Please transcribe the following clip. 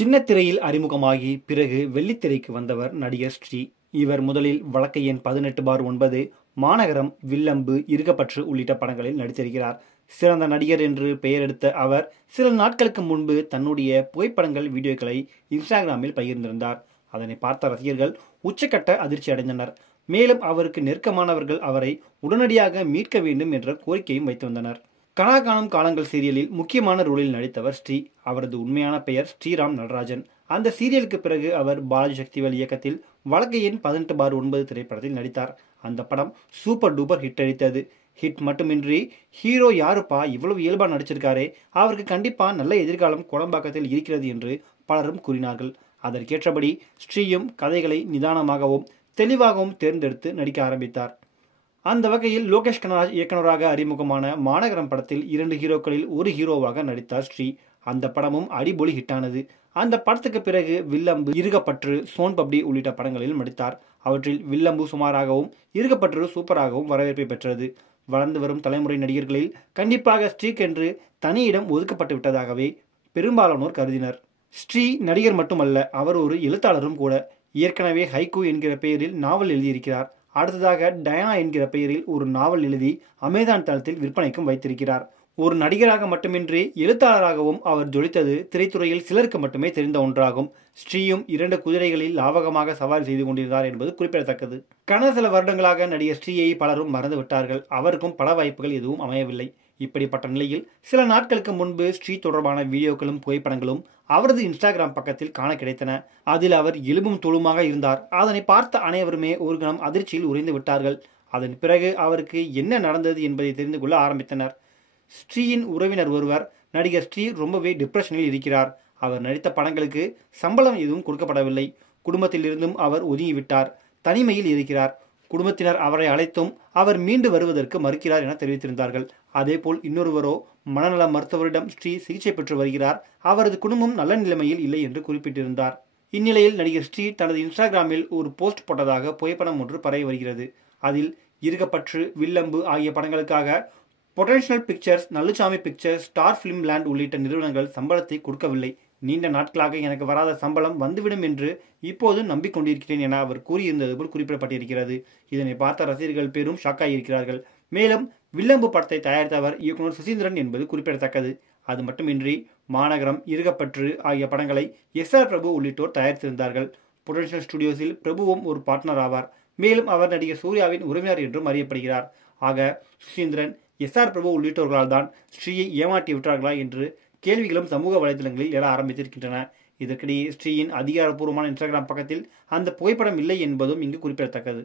சின்ன திரையில் அறிமுகமாகி பிறகு வெள்ளித்திரைக்கு வந்தவர் நடிகர் ஸ்ரீ. இவர் முதலில் வழக்கு எண் 18/9, மாநகரம், வில்லம்பு, இருகப்பற்று உள்ளிட்ட படங்களில் நடித்திருக்கிறார். சிறந்த நடிகர் என்று பெயர் எடுத்த அவர் சில நாட்களுக்கு முன்பு தன்னுடைய புகைப்படங்கள், வீடியோக்களை இன்ஸ்டாகிராமில் பகிர்ந்திருந்தார். அதனை பார்த்த ரசிகர்கள் உச்சக்கட்ட அதிர்ச்சி அடைந்தனர். மேலும் அவருக்கு நெருக்கமானவர்கள் அவரை உடனடியாக மீட்க வேண்டும் என்ற கோரிக்கையும் வைத்து வந்தனர். கனா காணும் காலங்கள் சீரியலில் முக்கியமான ரோலில் நடித்தவர் ஸ்ரீ. அவரது உண்மையான பெயர் ஸ்ரீராம் நடராஜன். அந்த சீரியலுக்கு பிறகு அவர் பாலாஜி சக்திவேல் இயக்கத்தில் வழக்கு எண் 18/9 திரைப்படத்தில் நடித்தார். அந்த படம் சூப்பர் டூப்பர் ஹிட் அடித்தது. ஹிட் மட்டுமின்றி ஹீரோ யாருப்பா இவ்வளவு இயல்பா நடிச்சிருக்காரே, அவருக்கு கண்டிப்பா நல்ல எதிர்காலம் கோடம்பாக்கத்தில் இருக்கிறது என்று பலரும் கூறினார்கள். அதற்கேற்றபடி ஸ்ரீயும் கதைகளை நிதானமாகவும் தெளிவாகவும் தேர்ந்தெடுத்து நடிக்க ஆரம்பித்தார். அந்த வகையில் லோகேஷ் கனகராஜ் இயக்குநராக அறிமுகமான மாநகரம் படத்தில் 2 ஹீரோக்களில் ஒரு ஹீரோவாக நடித்தார் ஸ்ரீ. அந்த படமும் அடிபொலி ஹிட்டானது. அந்த படத்துக்கு பிறகு வில்லம்பு, இருகப்பற்று, சோன்பப்டி உள்ளிட்ட படங்களில் நடித்தார். அவற்றில் வில்லம்பு சுமாராகவும் இருகப்பற்று சூப்பராகவும் வரவேற்பை பெற்றது. வளர்ந்து வரும் தலைமுறை நடிகர்களில் கண்டிப்பாக ஸ்ரீக்கென்று தனி இடம் ஒதுக்கப்பட்டு விட்டதாகவே பெரும்பாலானோர் கருதினர். ஸ்ரீ நடிகர் மட்டுமல்ல, அவர் ஒரு எழுத்தாளரும் கூட. ஏற்கனவே ஹைக்கூ என்கிற பெயரில் நாவல் எழுதியிருக்கிறார். அடுத்ததாக டயானா என்கிற பெயரில் ஒரு நாவல் எழுதி அமேசான் தளத்தில் விற்பனைக்கும் வைத்திருக்கிறார். ஒரு நடிகராக மட்டுமின்றி எழுத்தாளராகவும் அவர் ஜொலித்தது திரைத்துறையில் சிலருக்கு மட்டுமே தெரிந்த ஒன்றாகும். ஸ்ரீயும் 2 குதிரைகளில் லாவகமாக சவாரி செய்து கொண்டிருந்தார் என்பது குறிப்பிடத்தக்கது. கடந்த சில வருடங்களாக நடிகர் ஸ்ரீயை பலரும் மறந்துவிட்டார்கள். அவருக்கும் பல வாய்ப்புகள் எதுவும் அமையவில்லை. இப்படிப்பட்ட நிலையில் சில நாட்களுக்கு முன்பு ஸ்ரீ தொடர்பான வீடியோக்களும் புகைப்படங்களும் அவரது இன்ஸ்டாகிராம் பக்கத்தில் காண கிடைத்தன. அதில் அவர் எலும்பும் தோலுமாக இருந்தார். அதனை பார்த்த அனைவருமே ஒரு கணம் அதிர்ச்சியில் உறைந்து விட்டார்கள். அதன் பிறகு அவருக்கு என்ன நடந்தது என்பதை தெரிந்து கொள்ள ஆரம்பித்தனர். ஸ்ரீயின் உறவினர் ஒருவர், நடிகர் ஸ்ரீ ரொம்பவே டிப்ரெஷனில் இருக்கிறார். அவர் நடித்த படங்களுக்கு சம்பளம் எதுவும் கொடுக்கப்படவில்லை. குடும்பத்திலிருந்தும் அவர் ஒதுங்கிவிட்டார். தனிமையில் இருக்கிறார். குடும்பத்தினர் அவரை அழைத்தும் அவர் மீண்டு வருவதற்கு மறுக்கிறார் என தெரிவித்திருந்தார்கள். அதேபோல் இன்னொருவரோ மனநல மருத்துவரிடம் ஸ்ரீ சிகிச்சை பெற்று வருகிறார். அவரது குடும்பம் நல்ல நிலைமையில் இல்லை என்று குறிப்பிட்டிருந்தார். இந்நிலையில் நடிகர் ஸ்ரீ தனது இன்ஸ்டாகிராமில் ஒரு போஸ்ட் போட்டதாக புகைப்படம் ஒன்று பரவி வருகிறது. அதில் இருகப்பற்று, வில்லம்பு ஆகிய படங்களுக்காக potential pictures, Nallusamy pictures, star film land உள்ளிட்ட நிறுவனங்கள் சம்பளத்தை கொடுக்கவில்லை. நீண்ட நாட்களாக எனக்கு வராத சம்பளம் வந்துவிடும் என்று இப்போது நம்பிக்கொண்டிருக்கிறேன் என அவர் கூறியிருந்தது போல் குறிப்பிடப்பட்டிருக்கிறது. இதனை பார்த்த ரசிகர்கள் பெரும் ஷாக்காகியிருக்கிறார்கள். மேலும் வில்லம்பு படத்தை தயாரித்தவர் இயக்குனர் சுசீந்திரன் என்பது குறிப்பிடத்தக்கது. அது மட்டுமின்றி மாநகரம், இருகப்பற்று ஆகிய படங்களை SR பிரபு உள்ளிட்டோர் தயாரித்திருந்தார்கள். பொட்டன்ஷியல் ஸ்டுடியோஸில் பிரபுவும் ஒரு பார்ட்னர் ஆவார். மேலும் அவர் நடிகர் சூர்யாவின் உறவினர் என்றும் அறியப்படுகிறார். ஆக சுசீந்திரன், SR பிரபு உள்ளிட்டோர்களால் தான் ஸ்ரீயை ஏமாற்றி விட்டார்களா என்று கேள்விகளும் சமூக வலைதளங்களில் எழ ஆரம்பித்திருக்கின்றன. இதற்கிடையே ஸ்ரீயின் அதிகாரப்பூர்வமான இன்ஸ்டாகிராம் பக்கத்தில் அந்த புகைப்படம் இல்லை என்பதும் இங்கு குறிப்பிடத்தக்கது.